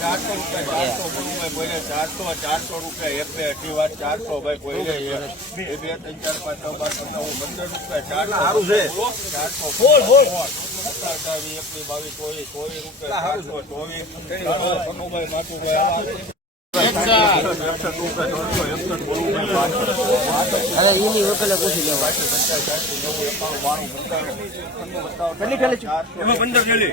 ચારસો રૂપિયા ચારસો રૂપિયા એક બે અઢી વાર ચારસો ભાઈ કોઈ લે બે બે ત્રણ ચાર પાંચ છ પાંચ પંદર પંદર રૂપિયા ચારસો ચારસો બોલ બોલ એકવી બાવીસ ચોવીસ ચોવીસ રૂપિયા ચારસો ચોવીસ કનુભાઈ માટુભાઈ અરે એની વકલે પૂછી લેવા કેટલી ખાલી એમાં પંદર જેલી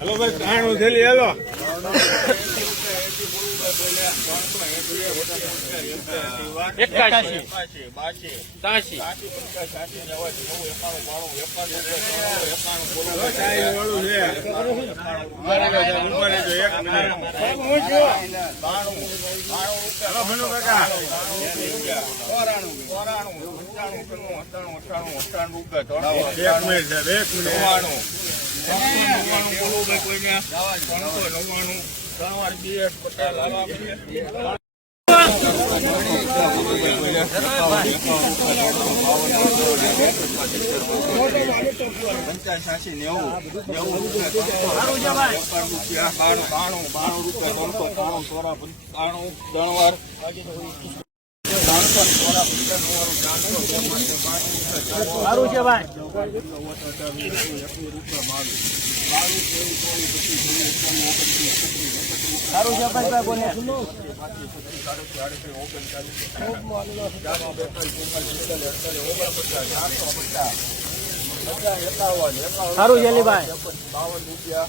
હેલો ભાઈ કાણું થેલી હેલો એક મિનિટ. નવ્વાણું નવ્વાણું બોલવું ભાઈ કોઈને ત્રણસો નવ્વાણું. ત્રણ બીએસ નેવું નેવું રૂપિયા બાણું બાણું બાણું રૂપિયા ત્રણસો ત્રાણું ચોરા પંચાણું ત્રણ વાર ત્રણસો ચોરા પંચાણું ત્રણસો સારું છે ભાઈ. સારું છે ભાઈ ભાઈ બોલે સારું છે ભાઈ. બાવન રૂપિયા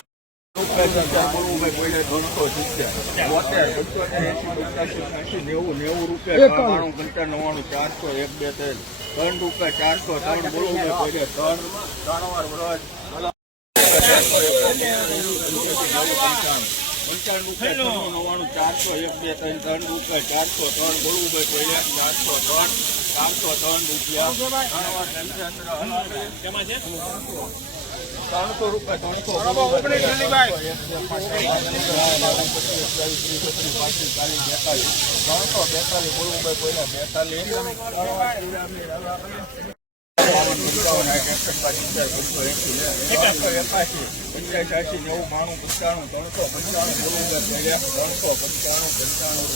ત્રણ રૂપિયા ચારસો ત્રણ બોલો ત્રણ ત્રણ વાર વરસ પંચાણું રૂપિયા નવ્વાણું ચારસો એક બે ત્રણ ત્રણ રૂપિયા ચારસો ત્રણ ગોળું ભાઈ પહેલા ચારસો ત્રણ ચારસો ત્રણ રૂપિયા ત્રણસો રૂપિયા ત્રણસો. ત્રણસો બેતાલીસ બોલવું પહેલા બેતાલીસ નેવું માણું પંચાણું ત્રણસો પંચાણું બોલું ત્રણસો પંચાણું પંચાણું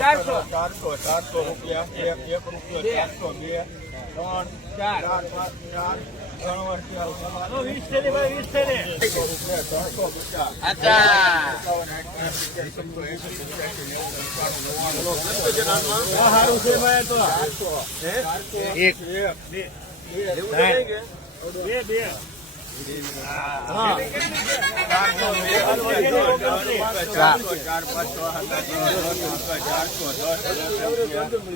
ચારસો ચારસો ચારસો રૂપિયા એક રૂપિયો ચારસો બે. ત્રણ ચાર પાંચ ચાર ત્રણ વર્ષ ત્રણસો પચાસ સારું છે ભાઈ તો એક બે બે ચારસો ચાર પાંચ છ સાત આઠ નવ દસ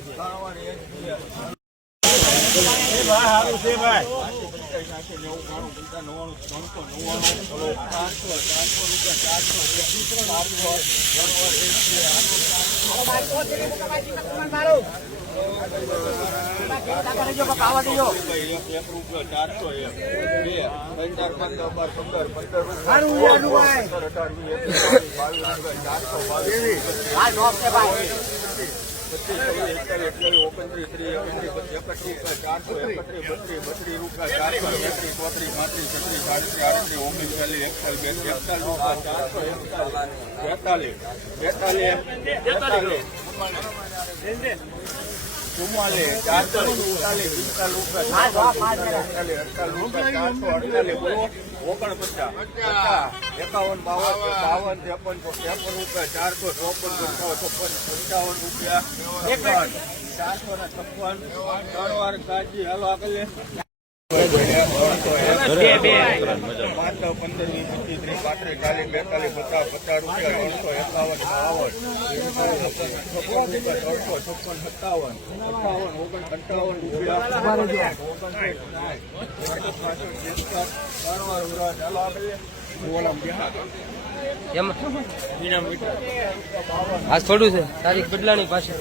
ચારસો એક બે પાંચ દસ બાર પંદર પંદર સત્તર અઢાર ચારસો બાવીસ એકતાલીસ ઓગણત્રીસ ત્રીસ એકત્રીસ એકત્રીસ ચારસો એકત્રીસ બત્રીસ બત્રીસ રૂપિયા ચારસો એકત્રીસ ચોત્રીસ પાંત્રીસ છત્રીસ સાડત્રીસ આડત્રીસ ઓગણચાલીસ એકતાલીસ બેતાલીસ એકતાલીસ રૂપિયા ચારસો એકતાલીસ બેતાલીસ બેતાલીસ ચુમ્માલીસ ચારસો સુડતાલીસ, પિસ્તાલીસ અડતાલીસ અડતાલીસ અડતાલીસ ઓગણપચાસ, પચાસ, એકાવન, બાવન બાવન ત્રેપન ત્રેપન રૂપિયા ચારસો ચોપન પંચાવન છપ્પન પંચાવન રૂપિયા. એકાવન ચારસો ને છપ્પન, ત્રણ વાર કાજી હાલો આગળ આપણે આજ થોડું છે. તારીખ બદલાણી પાછળ.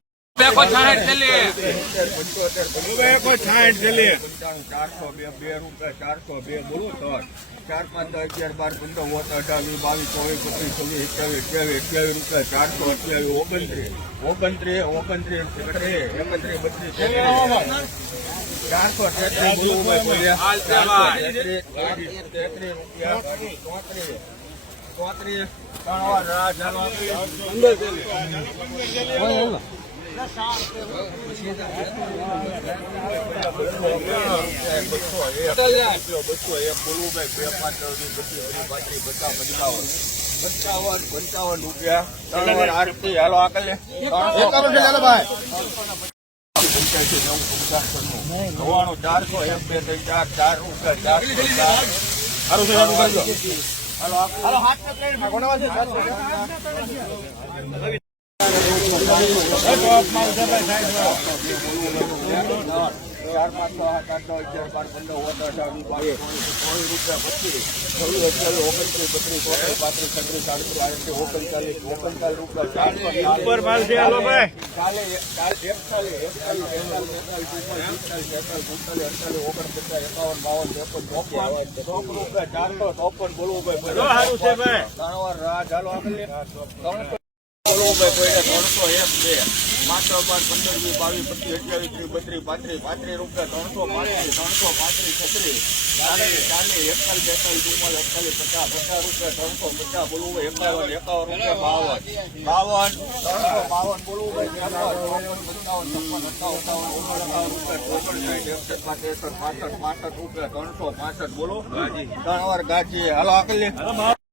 ચારસો બે બે રૂપિયા ચારસો બે બોલો તો ચાર પાંચ અગિયાર બાર પંદર ઓત અઢાર વીસ બાવીસ ચોવીસ પચીસ છવ્વીસ અઠ્યાવીસ અઠ્યાવીસ અઠ્યાવીસ રૂપિયા ચારસો અઠ્યાવીસ ઓગણત્રીસ. ઓગણત્રીસ ઓગણત્રીસ ઓગણત્રીસ બત્રીસ ચારસો તેત્રીસ બોલો ભાઈ બોલ્યા તેત્રીસ રૂપિયા ચોત્રીસ ચોત્રીસ. ત્રણ વાર પંચાવન પંચાવન રૂપિયા આરતી હાલો આગળ ભાઈ પંચ્યાસી નવ પંચાસન નવ્વાણું ચારસો એક બે ત્રણ ચાર ચાર રૂપિયા ચારસો ચાર હાલો ચાર પાંચ છ સાત આઠ નવ એકતાલીસ એકતાલીસ એકાવન બાવન ત્રેપન ચોપન ચોપન રૂપિયા ચારસો ચોપન બોલવું ભાઈ સારું ચાલો ત્રણસો એકાવન એકાવન રૂપિયા બાવન. બાવન, ત્રણસો બાવન બોલવું ભાઈ ત્રેપન રૂપિયા ચોપન સાઠ પાસઠ ત્રણસો પાસઠ બોલો. ત્રણ વાર ગાજી હાલો આગળ લે.